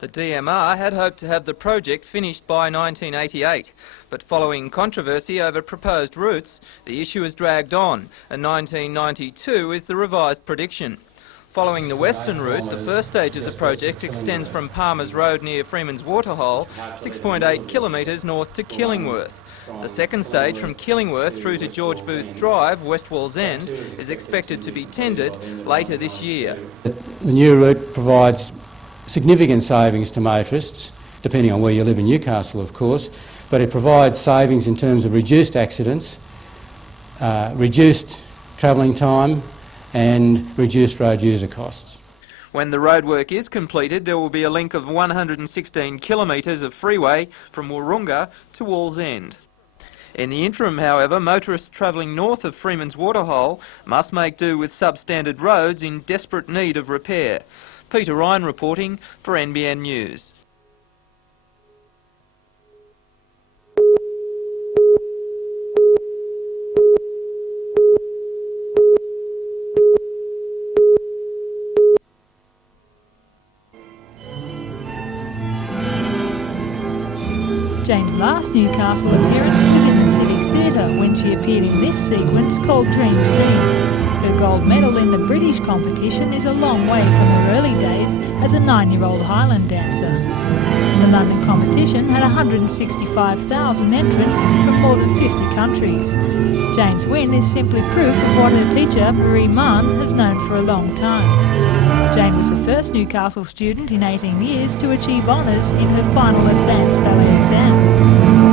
The DMR had hoped to have the project finished by 1988, but following controversy over proposed routes, the issue has dragged on, and 1992 is the revised prediction. Following the western route, the first stage of the project extends from Palmer's Road near Freeman's Waterhole, 6.8 kilometres north to Killingworth. The second stage from Killingworth through to George Booth Drive, West Wallsend, is expected to be tendered later this year. The new route provides significant savings to motorists, depending on where you live in Newcastle, of course, but it provides savings in terms of reduced accidents, reduced travelling time and reduced road user costs. When the roadwork is completed, there will be a link of 116 kilometres of freeway from Wahroonga to Wallsend. In the interim, however, motorists travelling north of Freeman's Waterhole must make do with substandard roads in desperate need of repair. Peter Ryan reporting for NBN News. Jane's last Newcastle appearance was in the Civic Theatre when she appeared in this sequence called Dream Scene. Her gold medal in the British competition is a long way from her early days as a 9-year-old Highland dancer. The London competition had 165,000 entrants from more than 50 countries. Jane's win is simply proof of what her teacher, Marie Mann, has known for a long time. Jane was the first Newcastle student in 18 years to achieve honours in her final advanced ballet exam.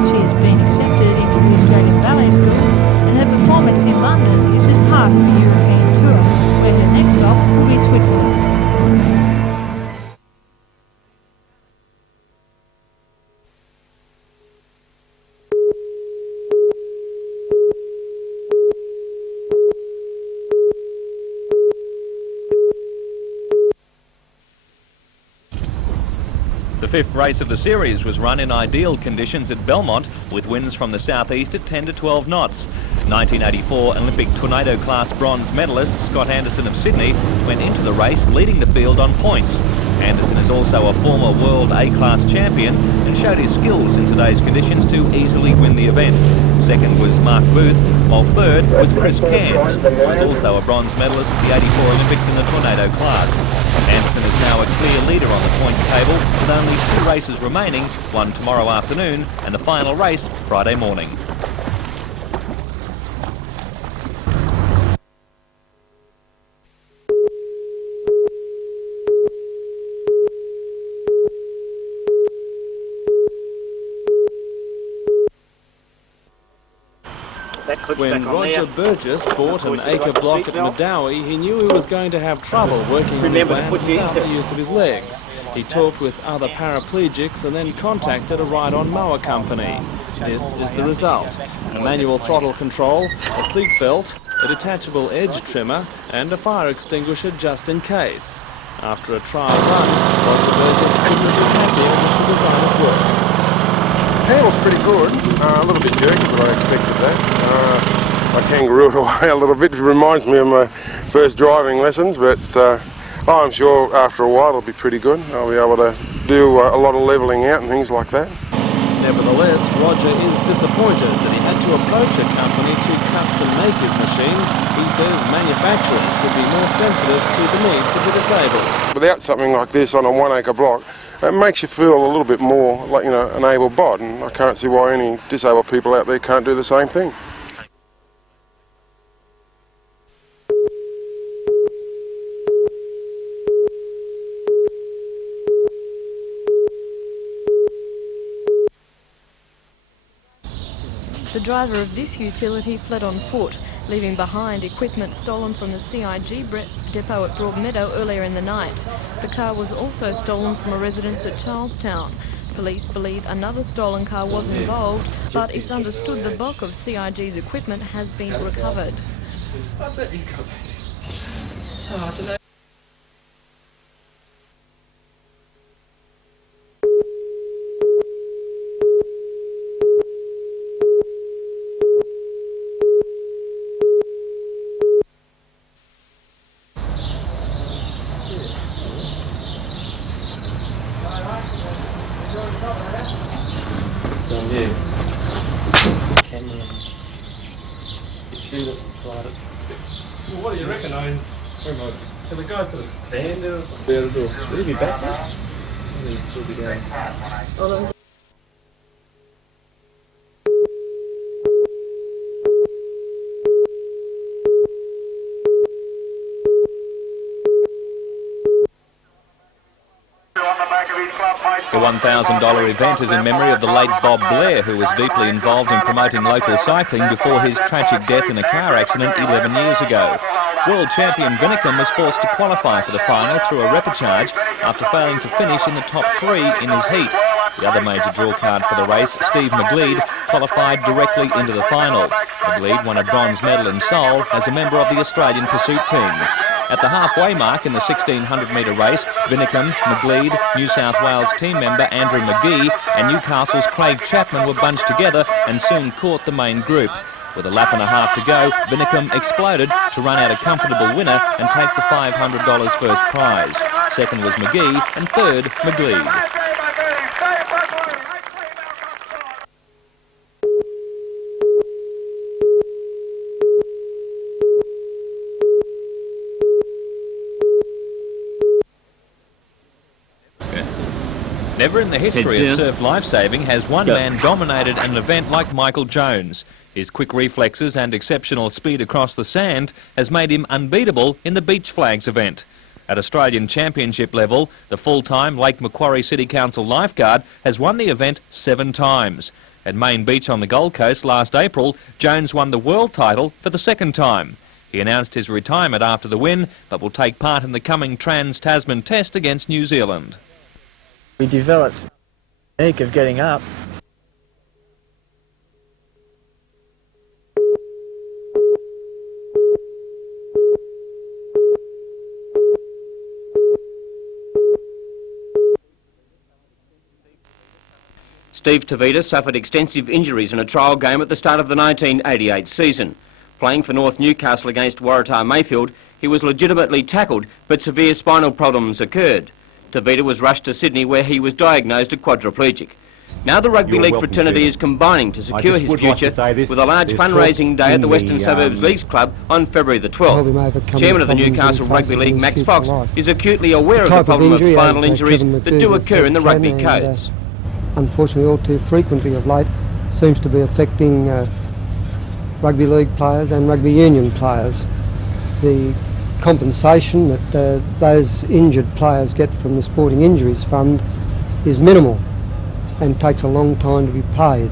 She has been accepted into the Australian Ballet School, and her performance in London is just part of the European tour, where her next stop will be Switzerland. The fifth race of the series was run in ideal conditions at Belmont, with winds from the southeast at 10 to 12 knots. 1984 Olympic tornado-class bronze medalist Scott Anderson of Sydney went into the race leading the field on points. Anderson is also a former world A-class champion and showed his skills in today's conditions to easily win the event. Second was Mark Booth, while third was Chris Cairns, who was also a bronze medalist at the 84 Olympics in the tornado class. Anderson is now a clear leader on the points table, with only 2 races remaining, one tomorrow afternoon and the final race Friday morning. When Roger Burgess bought an acre block at Medowie, he knew he was going to have trouble working on his land without the use of his legs. He talked with other paraplegics and then contacted a ride-on mower company. This is the result: a manual throttle control, a seat belt, a detachable edge trimmer and a fire extinguisher just in case. After a trial run, Roger Burgess couldn't have been happier with the designer's work. Handle's pretty good, a little bit jerky, but I expected that. I kangarooed away a little bit. It reminds me of my first driving lessons, but I'm sure after a while it'll be pretty good. I'll be able to do a lot of levelling out and things like that. Nevertheless, Roger is disappointed that he had to approach a company to custom make his machine. He says manufacturers should be more sensitive to the needs of the disabled. Without something like this on a 1 acre block, it makes you feel a little bit more like, an able bod, and I can't see why any disabled people out there can't do the same thing. The driver of this utility fled on foot, leaving behind equipment stolen from the CIG depot at Broadmeadow earlier in the night. The car was also stolen from a residence at Charlestown. Police believe another stolen car was involved, but it's understood the bulk of CIG's equipment has been recovered. Yeah. Camera. You shoot it, slide it. Well, what do you reckon, Owen? Where am I? Can the guy sort of stand there or something? Yeah, will he be back there? He'll still be going. Oh no. The $1,000 event is in memory of the late Bob Blair, who was deeply involved in promoting local cycling before his tragic death in a car accident 11 years ago. World champion Vinicum was forced to qualify for the final through a repechage after failing to finish in the top 3 in his heat. The other major draw card for the race, Steve McGleed, qualified directly into the final. McGleed won a bronze medal in Seoul as a member of the Australian pursuit team. At the halfway mark in the 1600-metre race, Vinicum, McGleed, New South Wales team member Andrew McGee and Newcastle's Craig Chapman were bunched together and soon caught the main group. With a lap and a half to go, Vinicum exploded to run out a comfortable winner and take the $500 first prize. Second was McGee and third, McGleed. Never in the history of surf lifesaving has one man dominated an event like Michael Jones. His quick reflexes and exceptional speed across the sand has made him unbeatable in the beach flags event. At Australian Championship level, the full-time Lake Macquarie City Council lifeguard has won the event 7 times. At Main Beach on the Gold Coast last April, Jones won the world title for the 2nd time. He announced his retirement after the win, but will take part in the coming Trans-Tasman Test against New Zealand. We developed a technique of getting up. Steve Tavita suffered extensive injuries in a trial game at the start of the 1988 season. Playing for North Newcastle against Waratah Mayfield, he was legitimately tackled, but severe spinal problems occurred. Tavita was rushed to Sydney where he was diagnosed a quadriplegic. Now the rugby league fraternity is combining to secure his future with a large fundraising day at the Western Suburbs Leagues Club on February the 12th. Chairman of the Newcastle Rugby League, Max Fox, is acutely aware of the problem of spinal injuries that do occur in the rugby codes. Unfortunately, all too frequently of late, seems to be affecting rugby league players and rugby union players. The compensation that those injured players get from the Sporting Injuries Fund is minimal and takes a long time to be paid,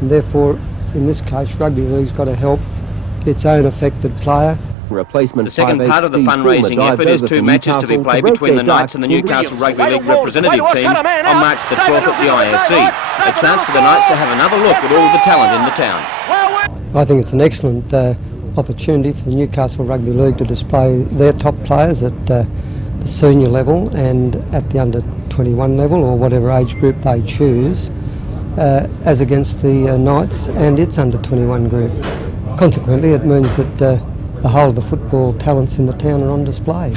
and therefore in this case Rugby League's got to help its own affected player. The second part of the fundraising effort is 2 matches to be played between the Knights and the Newcastle Rugby League representative teams on March the 12th at the ISC. A chance for the Knights to have another look at all the talent in the town. I think it's an excellent opportunity for the Newcastle Rugby League to display their top players at the senior level and at the under 21 level or whatever age group they choose as against the Knights and its under 21 group. Consequently, it means that the whole of the football talents in the town are on display.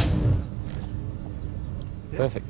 Perfect.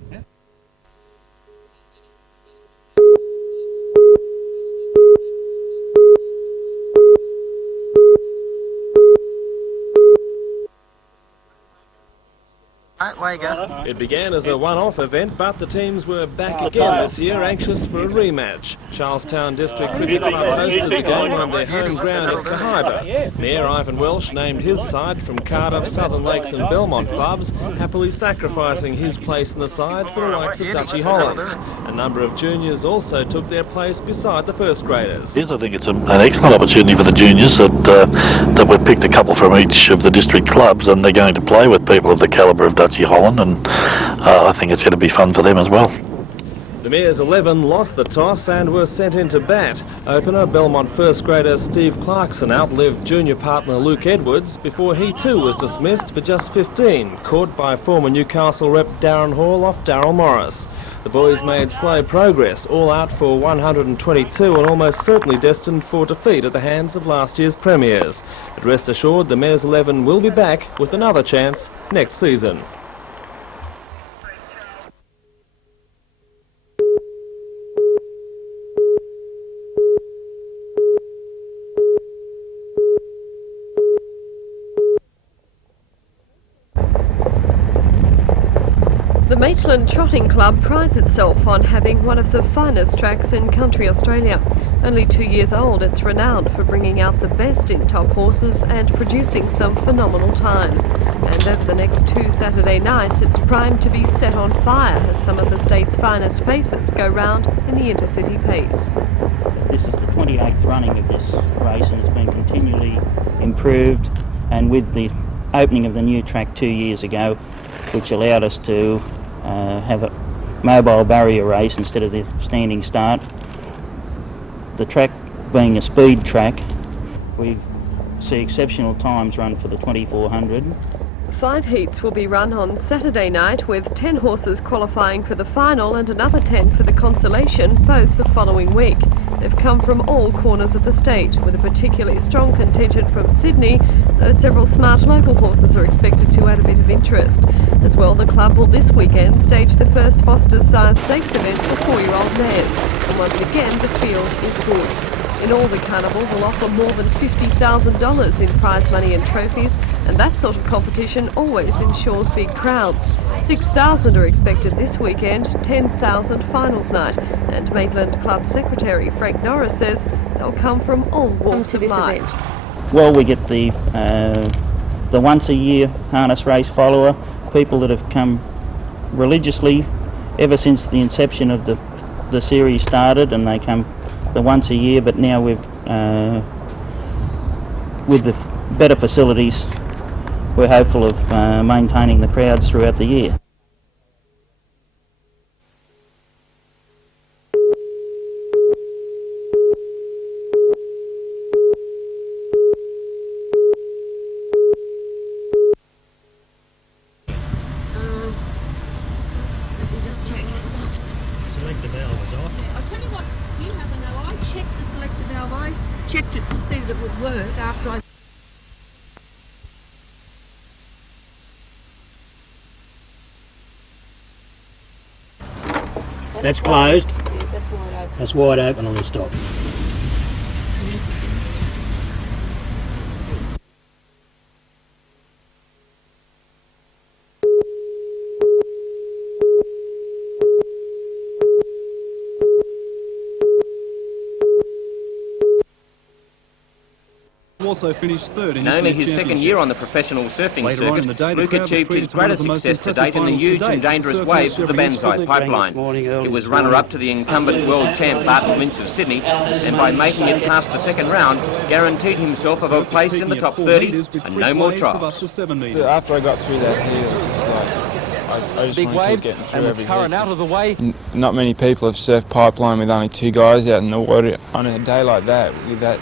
It began as a one-off event, but the teams were back again this year, anxious for a rematch. Charlestown District Cricket Club hosted the game on their home ground at Cahibah. Mayor Ivan Welsh named his side from Cardiff, Southern Lakes and Belmont clubs, happily sacrificing his place in the side for the likes of Dutchy Holland. A number of juniors also took their place beside the first graders. Yes, I think it's an excellent opportunity for the juniors that we've picked a couple from each of the district clubs, and they're going to play with people of the calibre of Dutchy Holland, and I think it's going to be fun for them as well. The Mayor's 11 lost the toss and were sent into bat. Opener Belmont first grader Steve Clarkson outlived junior partner Luke Edwards before he too was dismissed for just 15, caught by former Newcastle rep Darren Hall off Darryl Morris. The boys made slow progress, all out for 122 and almost certainly destined for defeat at the hands of last year's premiers. But rest assured, the Mayor's 11 will be back with another chance next season. The Maitland Trotting Club prides itself on having one of the finest tracks in country Australia. Only 2 years old, it's renowned for bringing out the best in top horses and producing some phenomenal times. And over the next 2 Saturday nights, it's primed to be set on fire as some of the state's finest pacers go round in the intercity pace. This is the 28th running of this race and it's been continually improved, and with the opening of the new track 2 years ago, which allowed us to have a mobile barrier race instead of the standing start. The track being a speed track, we see exceptional times run for the 2400. 5 heats will be run on Saturday night, with 10 horses qualifying for the final and another 10 for the consolation, both the following week. They've come from all corners of the state, with a particularly strong contingent from Sydney, though several smart local horses are expected to add a bit of interest. As well, the club will this weekend stage the first Foster's Sire Stakes event for 4-year-old mares, and once again the field is good. In all, the carnival will offer more than $50,000 in prize money and trophies, and that sort of competition always ensures big crowds. 6,000 are expected this weekend, 10,000 finals night, and Maitland Club Secretary Frank Norris says they'll come from all walks of life. Well, we get the once-a-year harness race follower, people that have come religiously ever since the inception of the series started, and they come the once a year, but now with the better facilities, we're hopeful of maintaining the crowds throughout the year. Checked it to see that it would work after I... That's closed. Yeah, that's wide open. That's wide open on the stop. Also finished third in only his second year on the professional surfing circuit, Luke achieved his greatest success to date in the huge and dangerous waves of the Banzai Pipeline. He was runner-up to the incumbent world champ Barton Lynch of Sydney, and by making it past the second round, guaranteed himself of a place in the top 30 and no more trials. After I got through that hill, it was just like, I just big waves and the current out of the way. Not many people have surfed pipeline with only 2 guys out in the water on a day like that. With that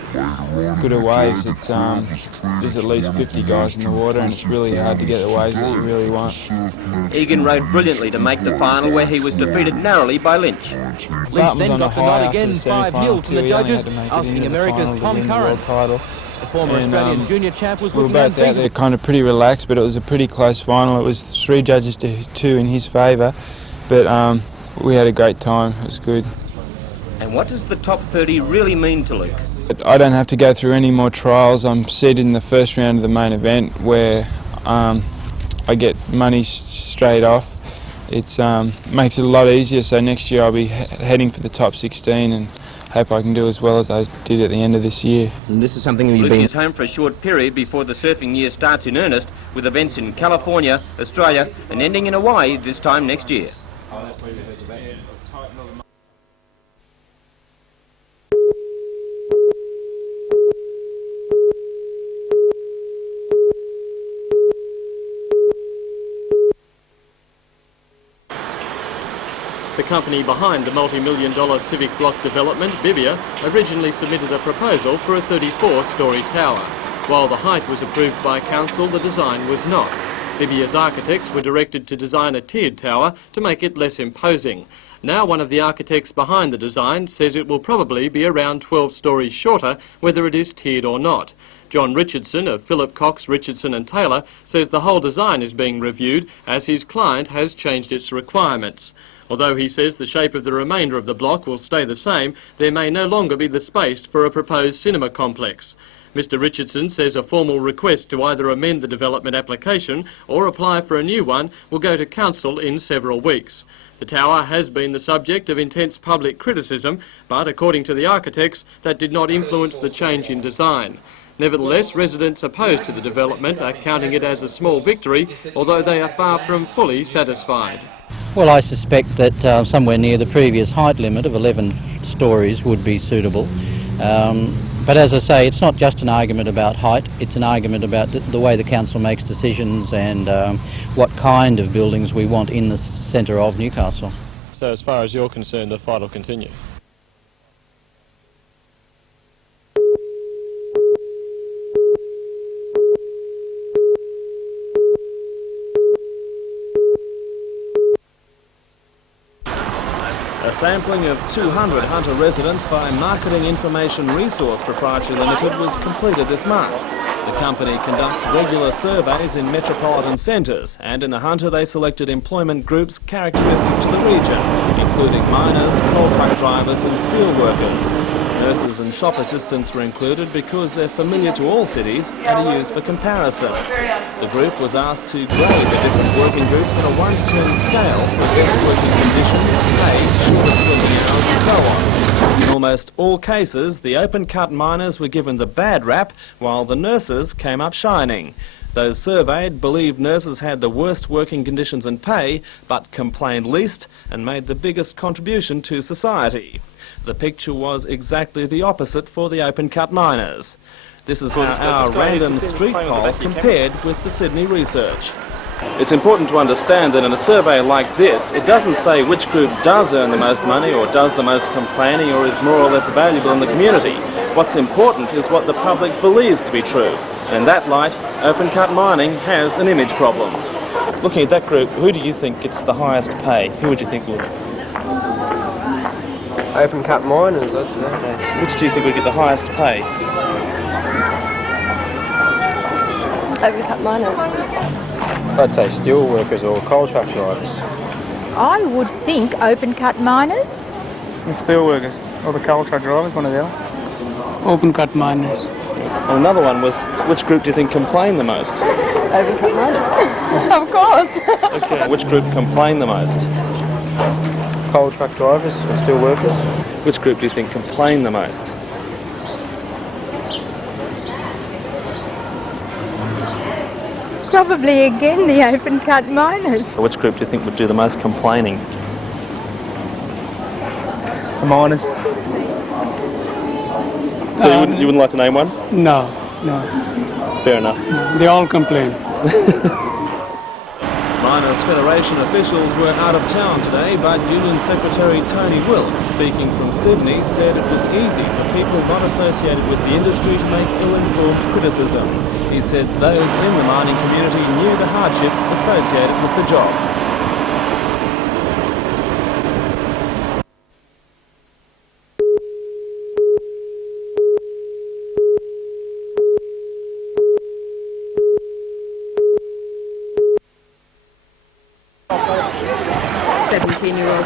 good of waves, it's there's at least 50 guys in the water, and it's really hard to get the waves that you really want. Egan rode brilliantly to make the final, where he was defeated narrowly by Lynch. Lynch then got the nod again, 5-0 from the judges, ousting America's Tom Curran. The former Australian junior champ was looking unbeaten. We were both out there kind of pretty relaxed, but it was a pretty close final. It was 3 judges to 2 in his favour, but we had a great time. It was good. And what does the top 30 really mean to Luke? I don't have to go through any more trials. I'm seated in the first round of the main event, where I get money straight off. It makes it a lot easier, so next year I'll be heading for the top 16 and hope I can do as well as I did at the end of this year. And this is something you've been... Luke is home for a short period before the surfing year starts in earnest, with events in California, Australia and ending in Hawaii this time next year. The company behind the multi-million-dollar civic block development, Bibia, originally submitted a proposal for a 34-storey tower. While the height was approved by council, the design was not. Bibia's architects were directed to design a tiered tower to make it less imposing. Now one of the architects behind the design says it will probably be around 12 storeys shorter, whether it is tiered or not. John Richardson of Philip Cox, Richardson and Taylor says the whole design is being reviewed as his client has changed its requirements. Although he says the shape of the remainder of the block will stay the same, there may no longer be the space for a proposed cinema complex. Mr Richardson says a formal request to either amend the development application or apply for a new one will go to Council in several weeks. The tower has been the subject of intense public criticism, but according to the architects, that did not influence the change in design. Nevertheless, residents opposed to the development are counting it as a small victory, although they are far from fully satisfied. Well, I suspect that somewhere near the previous height limit of 11 stories would be suitable. But as I say, it's not just an argument about height, it's an argument about the way the council makes decisions and what kind of buildings we want in the centre of Newcastle. So as far as you're concerned, the fight will continue? A sampling of 200 Hunter residents by Marketing Information Resource Proprietary Limited was completed this month. The company conducts regular surveys in metropolitan centres, and in the Hunter they selected employment groups characteristic to the region, including miners, coal truck drivers and steel workers. Nurses and shop assistants were included because they're familiar to all cities and are used for comparison. The group was asked to grade the different working groups on a 1 to 10 scale for best working conditions, pay, shortest working hours and so on. In almost all cases, the open-cut miners were given the bad rap, while the nurses came up shining. Those surveyed believed nurses had the worst working conditions and pay, but complained least and made the biggest contribution to society. The picture was exactly the opposite for the open-cut miners. This is how our random street poll compared with the Sydney research. It's important to understand that in a survey like this, it doesn't say which group does earn the most money or does the most complaining or is more or less valuable in the community. What's important is what the public believes to be true. And in that light, open-cut mining has an image problem. Looking at that group, who do you think gets the highest pay? Who would you think would? Open-cut miners, I'd say. Which do you think would get the highest pay? Open-cut miners. I'd say steel workers or coal truck drivers. I would think open-cut miners. The steel workers, or the coal truck drivers, one or the other. Open-cut miners. Well, another one was, which group do you think complain the most? Open-cut miners. Of course. Okay. Which group complain the most? Coal truck drivers or steel workers. Which group do you think complain the most? Probably again the open-cut miners. Which group do you think would do the most complaining? The miners. So you wouldn't like to name one? No. Fair enough. No, they all complain. Miners' Federation officials were out of town today, but Union Secretary Tony Wilkes, speaking from Sydney, said it was easy for people not associated with the industry to make ill-informed criticism. He said those in the mining community knew the hardships associated with the job.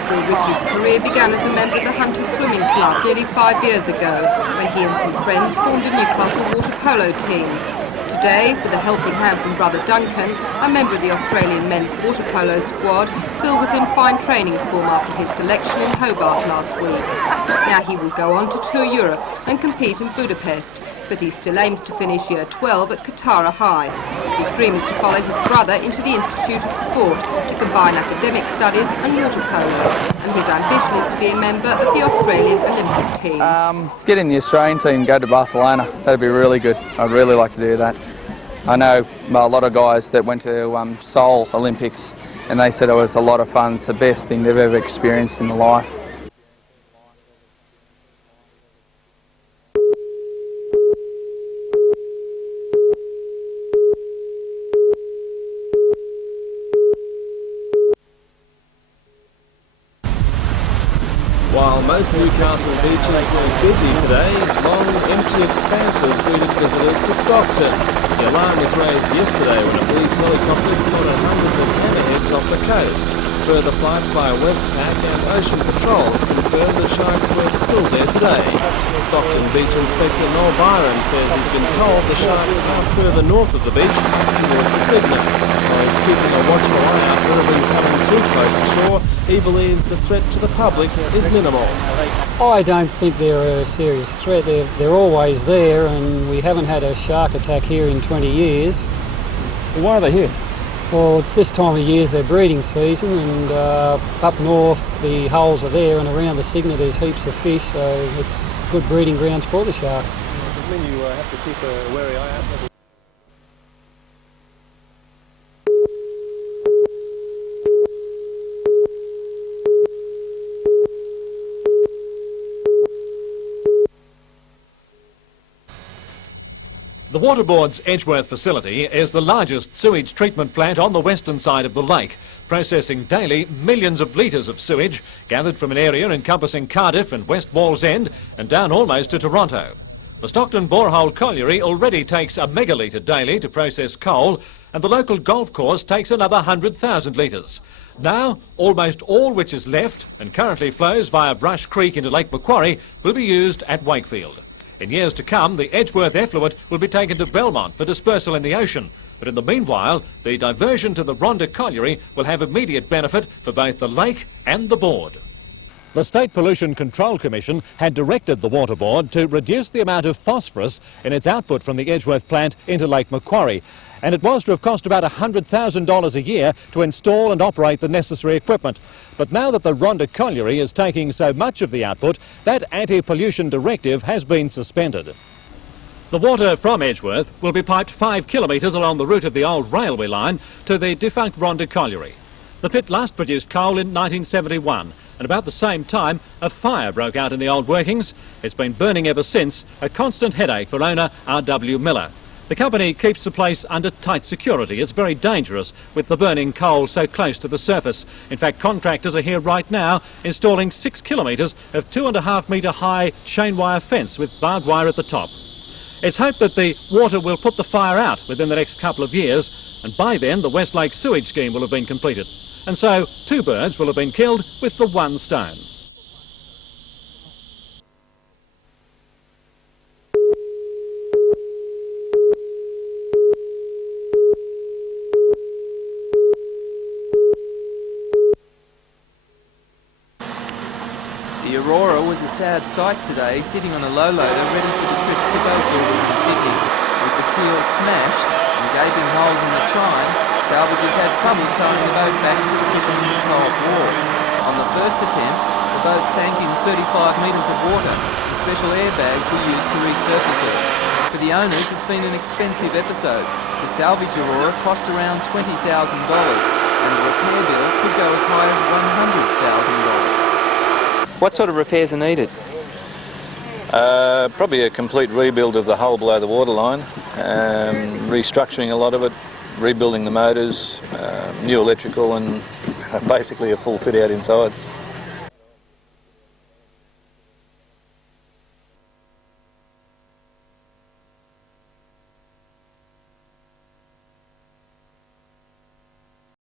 Phil Ritchie's career began as a member of the Hunter Swimming Club nearly 5 years ago, when he and some friends formed a Newcastle water polo team. Today, with a helping hand from brother Duncan, a member of the Australian men's water polo squad, Phil was in fine training form after his selection in Hobart last week. Now he will go on to tour Europe and compete in Budapest, but he still aims to finish year 12 at Katara High. His dream is to follow his brother into the Institute of Sport to combine academic studies and water polo, and his ambition is to be a member of the Australian Olympic team. Get in the Australian team, go to Barcelona. That'd be really good. I'd really like to do that. I know a lot of guys that went to Seoul Olympics, and they said it was a lot of fun. It's the best thing they've ever experienced in their life. While most Newcastle beaches were busy today, long, empty expanses greeted visitors to Stockton. The alarm was raised yesterday when a police helicopter spotted hundreds of hammerheads off the coast. Further flights via Westpac and Ocean Patrols confirmed the sharks were still there today. Stockton Beach Inspector Noel Byron says he's been told the sharks are further north of the beach towards the signal. While he's keeping a watchful eye out for them coming too close to shore, he believes the threat to the public is minimal. I don't think they're a serious threat. They're always there, and we haven't had a shark attack here in 20 years. Well, why are they here? Well, it's this time of year, their breeding season, and up north the holes are there, and around the Cygnet there's heaps of fish, so it's good breeding grounds for the sharks. Does it mean you have to keep a wary eye out? The Water Board's Edgeworth facility is the largest sewage treatment plant on the western side of the lake, processing daily millions of litres of sewage gathered from an area encompassing Cardiff and West Wallsend and down almost to Toronto. The Stockton Borehole Colliery already takes a megalitre daily to process coal, and the local golf course takes another 100,000 litres. Now, almost all which is left and currently flows via Brush Creek into Lake Macquarie will be used at Wakefield. In years to come, the Edgeworth effluent will be taken to Belmont for dispersal in the ocean. But in the meanwhile, the diversion to the Rhondda Colliery will have immediate benefit for both the lake and the board. The State Pollution Control Commission had directed the Water Board to reduce the amount of phosphorus in its output from the Edgeworth plant into Lake Macquarie. And it was to have cost about $100,000 a year to install and operate the necessary equipment. But now that the Rhondda Colliery is taking so much of the output, that anti-pollution directive has been suspended. The water from Edgeworth will be piped 5 kilometres along the route of the old railway line to the defunct Rhondda Colliery. The pit last produced coal in 1971, and about the same time a fire broke out in the old workings. It's been burning ever since, a constant headache for owner R.W. Miller. The company keeps the place under tight security. It's very dangerous with the burning coal so close to the surface. In fact, contractors are here right now installing 6 kilometres of 2.5 metre high chain wire fence with barbed wire at the top. It's hoped that the water will put the fire out within the next couple of years, and by then the West Lake sewage scheme will have been completed. And so 2 birds will have been killed with the 1 stone. The Aurora was a sad sight today, sitting on a low loader ready for the trip to boat builders in Sydney. With the keel smashed and gaping holes in the chine, salvagers had trouble towing the boat back to the Fisherman's Cove wharf. On the first attempt, the boat sank in 35 metres of water, and special airbags were used to resurface it. For the owners, it's been an expensive episode. To salvage Aurora cost around $20,000, and the repair bill could go as high as $100,000. What sort of repairs are needed? Probably a complete rebuild of the hull below the waterline, restructuring a lot of it, rebuilding the motors, new electrical, and basically a full fit out inside.